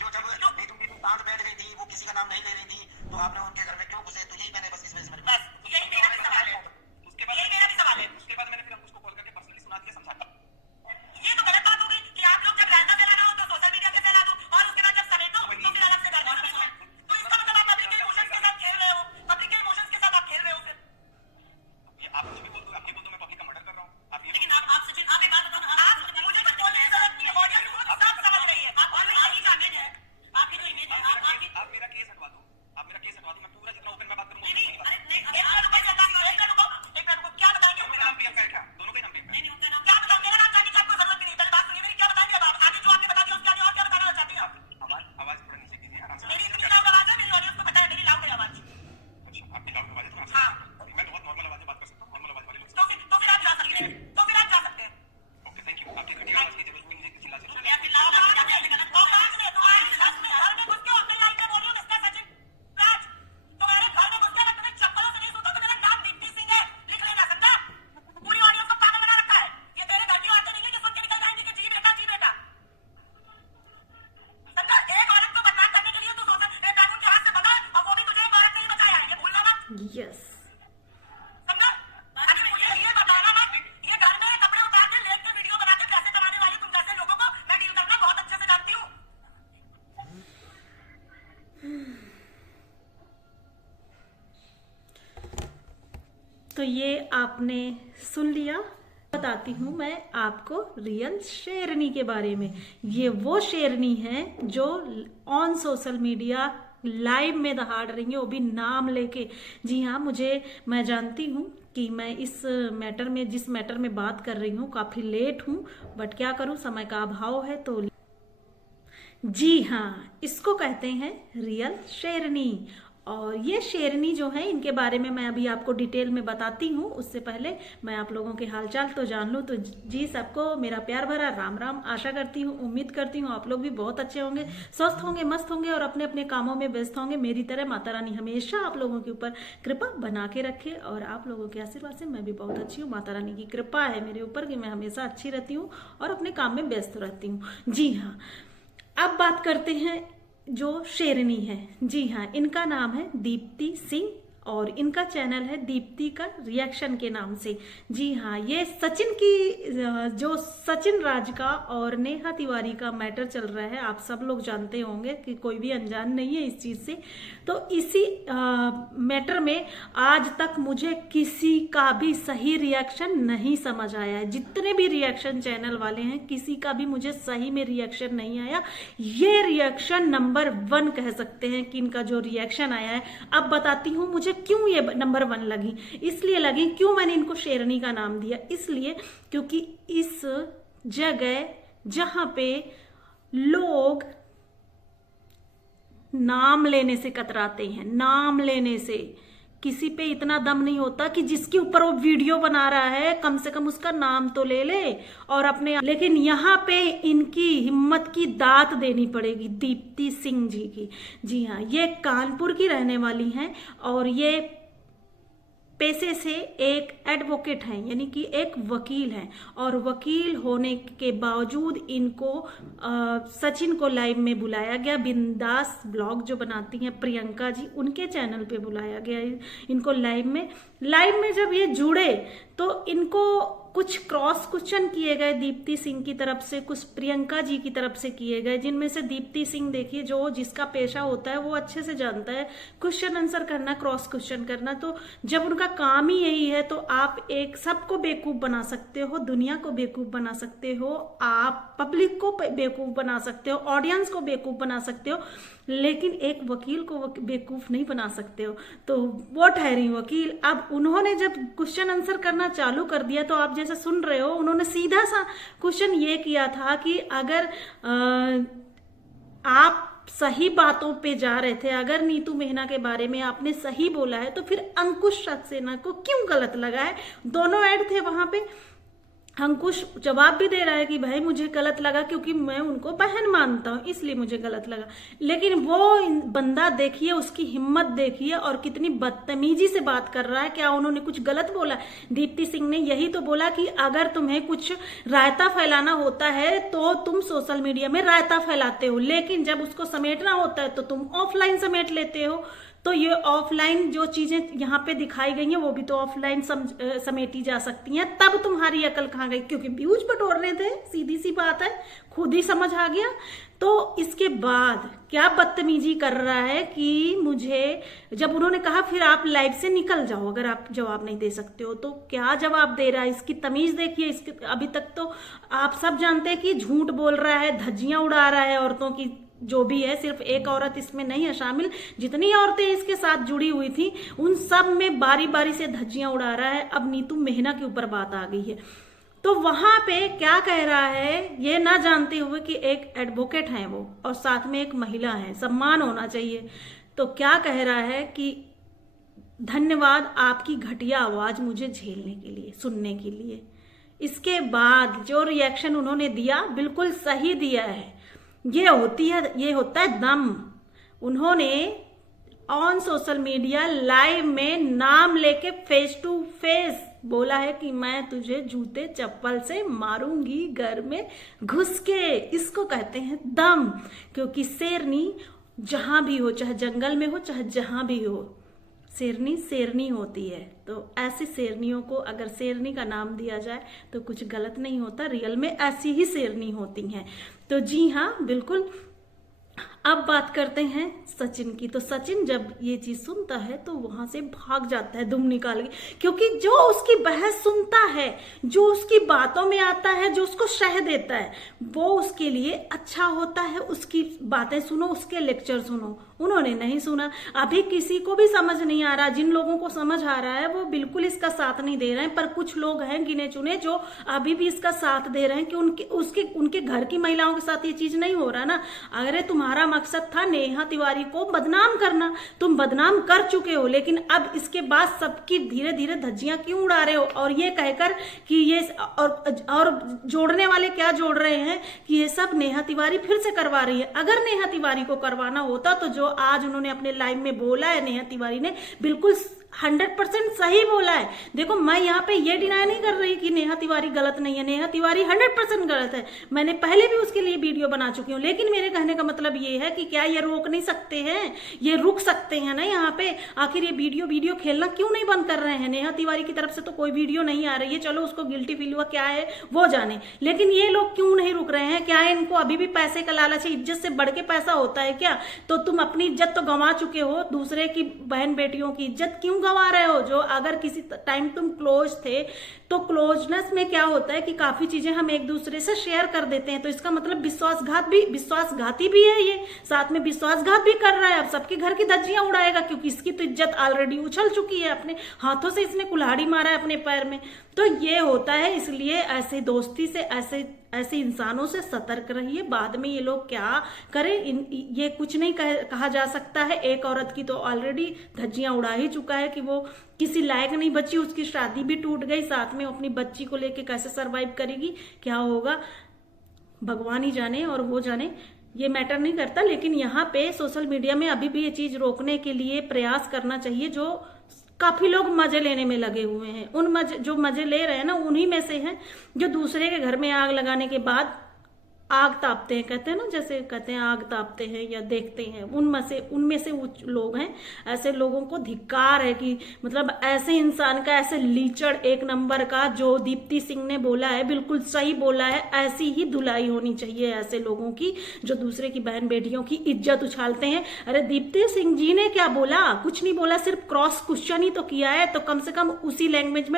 जो जब नीतू कांड बैठ गई थी, वो किसी का नाम नहीं ले रही थी, तो आपने उनके घर में क्यों घुसे? तो यही मैंने बस इस वजह से बस यही मेरा भी सवाल है। उसके बाद यही मेरा भी सवाल है। उसके बाद मैंने फिर अंकुश को कॉल करके पर्सनली सुना दिया, समझा। ये तो गलत बात हो गई कि आप लोग जब रैंडम फैलाना हो तो सोशल मीडिया पे फैला दो, और उसके बाद जब समेटो तो फिर अलग से कर दो। तो इसका मतलब आप पब्लिक के इमोशंस के साथ खेल रहे हो, पब्लिक के इमोशंस के साथ आप खेल रहे हो। फिर ये आप कुछ भी बोल दो, आप ये बोल दो मैं पब्लिक का मर्डर कर रहा हूँ, आप ये लेकिन आप सचिन आप एक बात बताओ, आप मुझे तो बोलने की जरूरत नहीं है, ऑडियंस को सब समझ रही है। आप और आपकी जो इमेज है, आपकी जो इमेज है, आप मेरा केस हटवा दो, आप मेरा केस हटवा दो, मैं पूरा जितना ओपन में बात करूंगा। नहीं अरे नहीं, एक मिनट रुको, क्या बताएंगे? दोनों का नाम प्रियंका है क्या? दोनों का ही नाम प्रियंका है? नहीं उनका नाम क्या बताओ? मेरा नाम जानने की आपको जरूरत नहीं है। पहले बात सुनिए मेरी, क्या बताएंगे अब आप? आगे जो आपने बता दिया उसके आगे और क्या बताना चाहती हैं आप? आवाज थोड़ा नीचे कीजिए, आराम से। मेरी इतनी लाउड आवाज है, मेरी ऑडियंस को पता है मेरी लाउड है आवाज। अच्छा, आपकी लाउड आवाज है तो हाँ। मैं तो बहुत नॉर्मल आवाज में बात कर सकता हूँ, नॉर्मल आवाज वाले लोग। तो फिर आप जा सकते हैं, तो फिर आप जा सकते हैं। Okay, thank you. आपकी घटिया आवाज की जरूरत नहीं मुझे चिल्ला चिल्ला। मैं फिर लाउड आवाज में गलत बोल रहा हूं। तुम्हारे घर में घुस के अपने लाइफ में बोल रही हूं मिस्टर सचिन राज, तुम्हारे घर में घुस के अगर तुम्हें चप्पलों से नहीं सूता तो मेरा नाम दीप्ति सिंह है, लिख लेना समझा? पूरी ऑडियंस को पागल बना रखा है। ये तेरे घर की औरतें नहीं है जो सुन के निकल जाएंगी कि जी बेटा समझा? एक औरत को बदनाम करने के लिए तू सोशल कानून के हाथ से बचा, और वो भी तुझे एक औरत ने ही बचाया है, ये भूलना मत। यस। समझा? अरे मुझे ये बताना मत, ये घर में कपड़े उतार के लेट के वीडियो बना के पैसे कमाने वाली तुम जैसे लोगों को मैं डील करना बहुत अच्छे से जानती हूँ। तो ये आपने सुन लिया। बताती हूँ मैं आपको रियल शेरनी के बारे में। ये वो शेरनी है जो ऑन सोशल मीडिया लाइव में दहाड़ रही है, वो भी नाम लेके। जी हाँ, मैं जानती हूँ कि मैं इस मैटर में, जिस मैटर में बात कर रही हूँ, काफी लेट हूँ, बट क्या करूँ, समय का अभाव है। तो जी हाँ, इसको कहते हैं रियल शेरनी। और ये शेरनी जो है, इनके बारे में मैं अभी आपको डिटेल में बताती हूँ। उससे पहले मैं आप लोगों के हालचाल तो जान लूँ। तो जी, सबको मेरा प्यार भरा राम राम। आशा करती हूँ, उम्मीद करती हूँ आप लोग भी बहुत अच्छे होंगे, स्वस्थ होंगे, मस्त होंगे और अपने अपने कामों में व्यस्त होंगे। मेरी तरह माता रानी हमेशा आप लोगों के ऊपर कृपा बना के रखे, और आप लोगों के आशीर्वाद से मैं भी बहुत अच्छी हूँ। माता रानी की कृपा है मेरे ऊपर कि मैं हमेशा अच्छी रहती हूँ और अपने काम में व्यस्त रहती हूँ। जी हाँ, अब बात करते हैं जो शेरनी है। जी हाँ, इनका नाम है दीप्ति सिंह और इनका चैनल है दीप्ति का रिएक्शन के नाम से। जी हाँ, ये सचिन की, जो सचिन राज का और नेहा तिवारी का मैटर चल रहा है, आप सब लोग जानते होंगे कि कोई भी अनजान नहीं है इस चीज से। तो इसी मैटर में आज तक मुझे किसी का भी सही रिएक्शन नहीं समझ आया है। जितने भी रिएक्शन चैनल वाले हैं, किसी का भी मुझे सही में रिएक्शन नहीं आया। ये रिएक्शन नंबर 1 कह सकते हैं कि इनका जो रिएक्शन आया है। अब बताती हूँ मुझे क्यों ये नंबर 1 लगी। इसलिए लगी, क्यों मैंने इनको शेरनी का नाम दिया, इसलिए क्योंकि इस जगह जहां पे लोग नाम लेने से कतराते हैं, नाम लेने से किसी पे इतना दम नहीं होता कि जिसके ऊपर वो वीडियो बना रहा है कम से कम उसका नाम तो ले ले और अपने। लेकिन यहाँ पे इनकी हिम्मत की दात देनी पड़ेगी दीप्ति सिंह जी की। जी हाँ, ये कानपुर की रहने वाली हैं और ये पेशे से एक एडवोकेट हैं, यानी कि एक वकील हैं। और वकील होने के बावजूद इनको सचिन को लाइव में बुलाया गया। बिंदास ब्लॉग जो बनाती हैं प्रियंका जी, उनके चैनल पे बुलाया गया इनको लाइव में जब ये जुड़े तो इनको कुछ क्रॉस क्वेश्चन किए गए दीप्ति सिंह की तरफ से, कुछ प्रियंका जी की तरफ से किए गए, जिनमें से दीप्ति सिंह देखिए, जो जिसका पेशा होता है वो अच्छे से जानता है क्वेश्चन आंसर करना, क्रॉस क्वेश्चन करना। तो जब उनका काम ही यही है तो आप एक सबको बेवकूफ बना सकते हो, दुनिया को बेवकूफ बना सकते हो, आप पब्लिक को बेवकूफ बना सकते हो, ऑडियंस को बेवकूफ बना सकते हो, लेकिन एक वकील को बेवकूफ नहीं बना सकते हो। तो वो ठहरी वकील। अब उन्होंने जब क्वेश्चन आंसर करना चालू कर दिया तो आप जैसे सुन रहे हो, उन्होंने सीधा सा क्वेश्चन ये किया था कि अगर आप सही बातों पे जा रहे थे, अगर नीतू मेहना के बारे में आपने सही बोला है, तो फिर अंकुश सक्सेना को क्यों गलत लगा है? दोनों ऐड थे वहां पे। अंकुश जवाब भी दे रहा है कि भाई मुझे गलत लगा क्योंकि मैं उनको बहन मानता हूँ, इसलिए मुझे गलत लगा। लेकिन वो बंदा देखिए, उसकी हिम्मत देखिए और कितनी बदतमीजी से बात कर रहा है। क्या उन्होंने कुछ गलत बोला? दीप्ति सिंह ने यही तो बोला कि अगर तुम्हें कुछ रायता फैलाना होता है तो तुम सोशल मीडिया में रायता फैलाते हो, लेकिन जब उसको समेटना होता है तो तुम ऑफलाइन समेट लेते हो। तो ये ऑफलाइन जो चीजें यहाँ पे दिखाई गई हैं वो भी तो ऑफलाइन समेटी जा सकती हैं। तब तुम्हारी अकल कहाँ गई? क्योंकि व्यूज बटोरने थे, सीधी सी बात है, खुद ही समझ आ गया। तो इसके बाद क्या बदतमीजी कर रहा है कि मुझे, जब उन्होंने कहा फिर आप लाइव से निकल जाओ अगर आप जवाब नहीं दे सकते हो, तो क्या जवाब दे रहा है? इसकी तमीज देखिए। इसके अभी तक तो आप सब जानते हैं कि झूठ बोल रहा है, धज्जियां उड़ा रहा है औरतों की, जो भी है। सिर्फ एक औरत इसमें नहीं है शामिल, जितनी औरतें इसके साथ जुड़ी हुई थी उन सब में बारी बारी से धज्जियां उड़ा रहा है। अब नीतू मेहना के ऊपर बात आ गई है, तो वहां पे क्या कह रहा है ये ना जानते हुए कि एक एडवोकेट है वो और साथ में एक महिला है, सम्मान होना चाहिए। तो क्या कह रहा है कि धन्यवाद आपकी घटिया आवाज मुझे झेलने के लिए, सुनने के लिए। इसके बाद जो रिएक्शन उन्होंने दिया बिल्कुल सही दिया है। ये होता है दम। उन्होंने ऑन सोशल मीडिया लाइव में नाम लेके फेस टू फेस बोला है कि मैं तुझे जूते चप्पल से मारूंगी घर में घुस के। इसको कहते हैं दम। क्योंकि शेरनी जहां भी हो, चाहे जंगल में हो चाहे जहां भी हो, शेरनी शेरनी होती है। तो ऐसी शेरनियों को अगर शेरनी का नाम दिया जाए तो कुछ गलत नहीं होता, रियल में ऐसी ही शेरनी होती हैं। तो जी हाँ, बिल्कुल। अब बात करते हैं सचिन की। तो सचिन जब ये चीज सुनता है तो वहां से भाग जाता है दुम निकाल के, क्योंकि जो उसकी बहस सुनता है, जो उसकी बातों में आता है, जो उसको शह देता है, वो उसके लिए अच्छा होता है। उसकी बातें सुनो, उसके लेक्चर सुनो। उन्होंने नहीं सुना। अभी किसी को भी समझ नहीं आ रहा। जिन लोगों को समझ आ रहा है वो बिल्कुल इसका साथ नहीं दे रहे हैं, पर कुछ लोग हैं गिने चुने जो अभी भी इसका साथ दे रहे हैं कि उनके घर की महिलाओं के साथ ये चीज नहीं हो रहा ना। अगर तुम्हारा मकसद था नेहा तिवारी को बदनाम करना, तुम बदनाम कर चुके हो, लेकिन अब इसके बाद सबकी धीरे धीरे धज्जियां क्यों उड़ा रहे हो? और ये कहकर कि ये और जोड़ने वाले क्या जोड़ रहे हैं कि ये सब नेहा तिवारी फिर से करवा रही है। अगर नेहा तिवारी को करवाना होता तो जो आज उन्होंने अपने लाइव में बोला है नेहा तिवारी ने, बिल्कुल 100% सही बोला है। देखो, मैं यहाँ पे ये डिनाई नहीं कर रही कि नेहा तिवारी गलत नहीं है। नेहा तिवारी 100% गलत है। मैंने पहले भी उसके लिए वीडियो बना चुकी हूँ। लेकिन मेरे कहने का मतलब ये है कि क्या ये रोक नहीं सकते हैं? ये रुक सकते हैं ना यहाँ पे। आखिर ये वीडियो खेलना क्यों नहीं बंद कर रहे हैं? नेहा तिवारी की तरफ से तो कोई वीडियो नहीं आ रही है। चलो, उसको गिल्टी फील हुआ, क्या है वो जाने, लेकिन ये लोग क्यों नहीं रुक रहे हैं? क्या है इनको अभी भी पैसे का लालच है? इज्जत से बढ़ के पैसा होता है क्या? तो तुम अपनी इज्जत तो गंवा चुके हो, दूसरे की बहन बेटियों की इज्जत क्यों गंवा रहे हो? जो अगर किसी टाइम तुम क्लोज थे तो क्लोजनेस में क्या होता है कि काफी चीजें हम एक दूसरे से शेयर कर देते हैं। तो इसका मतलब विश्वासघाती भी है ये, साथ में विश्वासघात भी कर रहा है। अब सबके घर की धज्जियां उड़ाएगा क्योंकि इसकी तो इज्जत ऑलरेडी उछल चुकी है। अपने हाथों से इसने कुल्हाड़ी मारा है अपने पैर में। तो ये होता है, इसलिए ऐसे दोस्ती से, ऐसे इंसानों से सतर्क रहिए। बाद में ये लोग क्या करें, ये कुछ नहीं कहा जा सकता है। एक औरत की तो ऑलरेडी धज्जियां उड़ा ही चुका है कि वो किसी लायक नहीं बची, उसकी शादी भी टूट गई, साथ में अपनी बच्ची को लेके कैसे सरवाइव करेगी, क्या होगा भगवान ही जाने और वो जाने, ये मैटर नहीं करता। लेकिन यहाँ पे सोशल मीडिया में अभी भी ये चीज रोकने के लिए प्रयास करना चाहिए। जो काफी लोग मजे लेने में लगे हुए हैं, जो मजे ले रहे हैं ना, उन्हीं में से हैं जो दूसरे के घर में आग लगाने के बाद आग तापते हैं, कहते हैं ना, जैसे कहते हैं आग तापते हैं या देखते हैं, उनमें से वो लोग हैं। ऐसे लोगों को धिक्कार है कि मतलब ऐसे इंसान का, ऐसे लीचड़ एक नंबर का, जो दीप्ति सिंह ने बोला है बिल्कुल सही बोला है। ऐसी ही धुलाई होनी चाहिए ऐसे लोगों की जो दूसरे की बहन बेटियों की इज्जत उछालते हैं। अरे दीप्ति सिंह जी ने क्या बोला? कुछ नहीं बोला, सिर्फ क्रॉस क्वेश्चन ही तो किया है। तो कम से कम उसी लैंग्वेज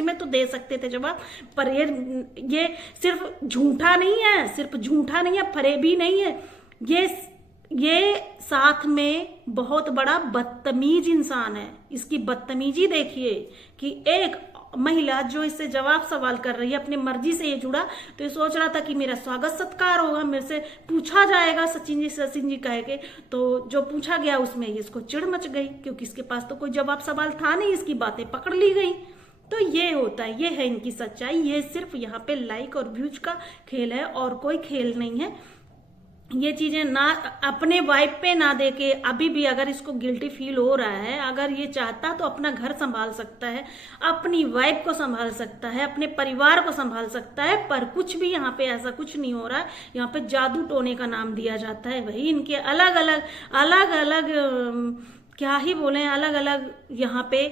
में तो दे सकते थे जवाब। पर ये सिर्फ झूठा नहीं है, फरेबी नहीं है, ये साथ में बहुत बड़ा बदतमीज इंसान है। इसकी बदतमीजी देखिए कि एक महिला जो इससे जवाब सवाल कर रही है, अपनी मर्जी से ये जुड़ा, तो ये सोच रहा था कि मेरा स्वागत सत्कार होगा, मेरे से पूछा जाएगा सचिन जी कह के। तो जो पूछा गया उसमें इसको चिढ़ मच गई, क्योंकि इसके पास तो कोई जवाब सवाल था नहीं, इसकी बातें पकड़ ली गई। तो ये होता है, ये है इनकी सच्चाई। ये सिर्फ यहाँ पे लाइक और व्यूज का खेल है और कोई खेल नहीं है। ये चीजें ना अपने वाइफ पे ना देके, अभी भी अगर इसको गिल्टी फील हो रहा है, अगर ये चाहता तो अपना घर संभाल सकता है, अपनी वाइफ को संभाल सकता है, अपने परिवार को संभाल सकता है, पर कुछ भी यहाँ पे ऐसा कुछ नहीं हो रहा है। यहाँ पे जादू टोने का नाम दिया जाता है। वही इनके अलग अलग क्या ही बोले, अलग अलग यहाँ पे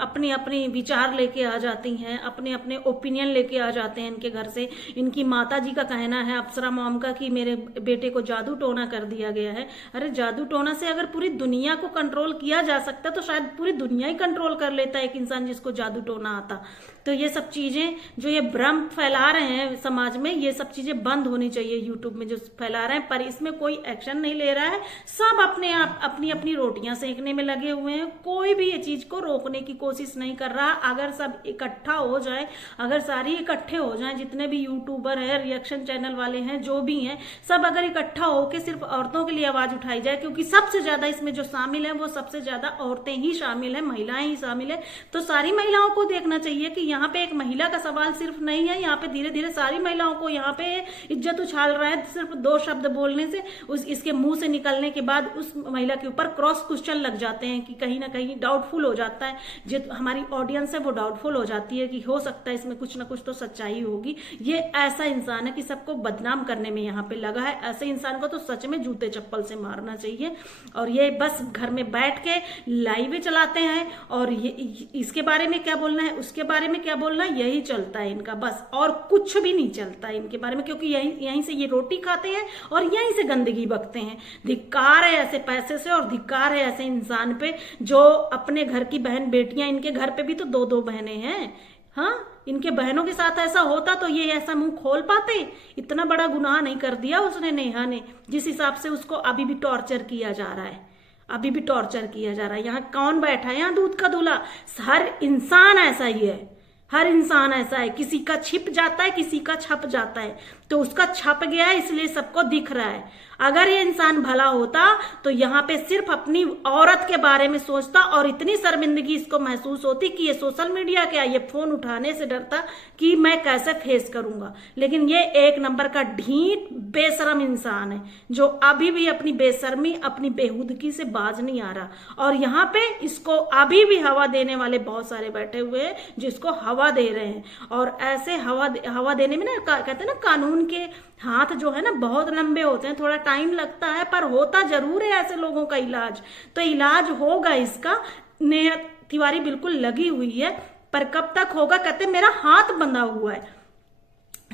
अपनी अपनी विचार लेके आ जाती हैं, अपने अपने ओपिनियन लेके आ जाते हैं इनके घर से। इनकी माता जी का कहना है, अप्सरा मॉम का, कि मेरे बेटे को जादू टोना कर दिया गया है। अरे जादू टोना से अगर पूरी दुनिया को कंट्रोल किया जा सकता तो शायद पूरी दुनिया ही कंट्रोल कर लेता है एक इंसान जिसको जादू टोना आता। तो ये सब चीजें जो ये भ्रम फैला रहे हैं समाज में, ये सब चीजें बंद होनी चाहिए यूट्यूब में जो फैला रहे हैं। पर इसमें कोई एक्शन नहीं ले रहा है, सब अपने आप अपनी अपनी रोटियां सेकने में लगे हुए हैं। कोई भी ये चीज को रोकने की कोशिश नहीं कर रहा। अगर सब इकट्ठा हो जाए, अगर सारी इकट्ठे हो जाए, जितने भी यूट्यूबर है, रिएक्शन चैनल वाले हैं, जो भी हैं, सब अगर इकट्ठा होके सिर्फ औरतों के लिए आवाज उठाई जाए, क्योंकि सबसे ज्यादा इसमें जो शामिल है वो सबसे ज्यादा औरतें ही शामिल है, महिलाएं ही शामिल है। तो सारी महिलाओं को देखना चाहिए कि यहाँ पे एक महिला का सवाल सिर्फ नहीं है, यहाँ पे धीरे धीरे सारी महिलाओं को यहाँ पे इज्जत उछाल रहा है। सिर्फ 2 शब्द बोलने से, इसके मुंह से निकलने के बाद उस महिला के ऊपर क्रॉस क्वेश्चन लग जाते हैं कि कहीं ना कहीं डाउटफुल हो जाता है। जो हमारी ऑडियंस है वो डाउटफुल हो जाती है कि हो सकता है इसमें कुछ ना कुछ तो सच्चाई होगी। ये ऐसा इंसान है कि सबको बदनाम करने में यहाँ पे लगा है। ऐसे इंसान को तो सच में जूते चप्पल से मारना चाहिए। और ये बस घर में बैठ के लाइव चलाते हैं और ये इसके बारे में क्या बोलना है, उसके बारे में क्या बोलना है, यही चलता है इनका बस, और कुछ भी नहीं चलता है इनके बारे में, क्योंकि यहीं से ये रोटी खाते हैं और यहीं से गंदगी बकते हैं। धिक्कार है ऐसे पैसे से और धिक्कार है ऐसे इंसान पे जो अपने घर की बहन बेटियां, इनके घर पे भी तो 2-2 बहनें हैं। हाँ, इनके बहनों के साथ ऐसा होता तो ये ऐसा मुंह खोल पाते? इतना बड़ा गुनाह नहीं कर दिया उसने, नेहा ने, जिस हिसाब से उसको अभी भी टॉर्चर किया जा रहा है, अभी भी टॉर्चर किया जा रहा है। यहाँ कौन बैठा है? यहाँ दूध का दूल्हा। हर इंसान ऐसा ही है, हर इंसान ऐसा है। किसी का छिप जाता है, किसी का छप जाता है, तो उसका छप गया है इसलिए सबको दिख रहा है। अगर ये इंसान भला होता तो यहाँ पे सिर्फ अपनी औरत के बारे में सोचता और इतनी शर्मिंदगी इसको महसूस होती कि ये सोशल मीडिया क्या, ये फोन उठाने से डरता कि मैं कैसे फेस करूंगा। लेकिन ये 1 नंबर का ढीठ बेशरम इंसान है जो अभी भी अपनी बेशर्मी, अपनी बेहुदगी से बाज नहीं आ रहा। और यहाँ पे इसको अभी भी हवा देने वाले बहुत सारे बैठे हुए हैं जो इसको हवा दे रहे हैं। और ऐसे हवा देने में ना कहते हैं ना, कानून के हाथ जो है ना बहुत लंबे होते हैं, थोड़ा टाइम लगता है, पर होता जरूर है ऐसे लोगों का इलाज। तो इलाज होगा इसका। नेहा तिवारी बिल्कुल लगी हुई है, पर कब तक होगा? कहते मेरा हाथ बंधा हुआ है,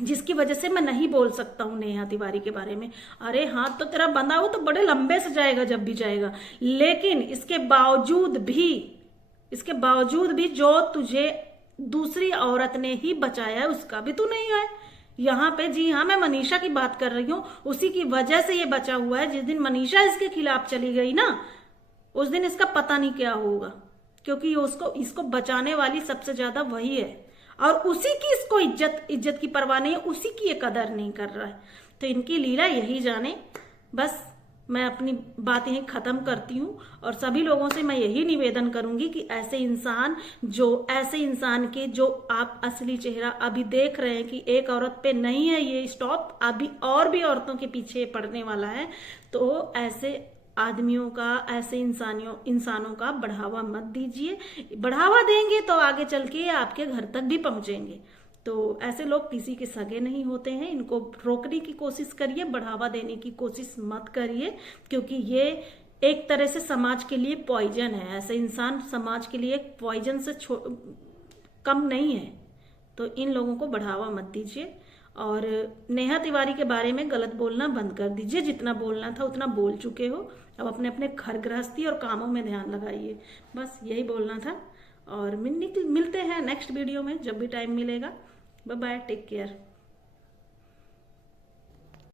जिसकी वजह से मैं नहीं बोल सकता हूं नेहा तिवारी के बारे में। अरे हाथ तो तेरा बंधा हो तो बड़े लंबे से जाएगा जब भी जाएगा। लेकिन इसके बावजूद भी जो तुझे दूसरी औरत ने ही बचाया है उसका भी तू नहीं है यहाँ पे। जी हाँ, मैं मनीषा की बात कर रही हूँ, उसी की वजह से ये बचा हुआ है। जिस दिन मनीषा इसके खिलाफ चली गई ना, उस दिन इसका पता नहीं क्या होगा, क्योंकि इसको बचाने वाली सबसे ज्यादा वही है और उसी की इसको इज्जत की परवाह नहीं है, उसी की ये कदर नहीं कर रहा है। तो इनकी लीला यही जाने। बस मैं अपनी बात यहीं खत्म करती हूँ और सभी लोगों से मैं यही निवेदन करूंगी कि ऐसे इंसान के जो आप असली चेहरा अभी देख रहे हैं कि एक औरत पे नहीं है ये स्टॉप, अभी और भी औरतों के पीछे पड़ने वाला है। तो ऐसे आदमियों का, ऐसे इंसानों का बढ़ावा मत दीजिए। बढ़ावा देंगे तो आगे चल के आपके घर तक भी पहुंचेंगे। तो ऐसे लोग किसी के सगे नहीं होते हैं। इनको रोकने की कोशिश करिए, बढ़ावा देने की कोशिश मत करिए, क्योंकि ये एक तरह से समाज के लिए पॉइजन है। ऐसे इंसान समाज के लिए एक पॉइजन से कम नहीं है। तो इन लोगों को बढ़ावा मत दीजिए और नेहा तिवारी के बारे में गलत बोलना बंद कर दीजिए। जितना बोलना था उतना बोल चुके हो, अब अपने अपने घर गृहस्थी और कामों में ध्यान लगाइए। बस यही बोलना था और मिलते हैं नेक्स्ट वीडियो में जब भी टाइम मिलेगा। Bye bye, take care.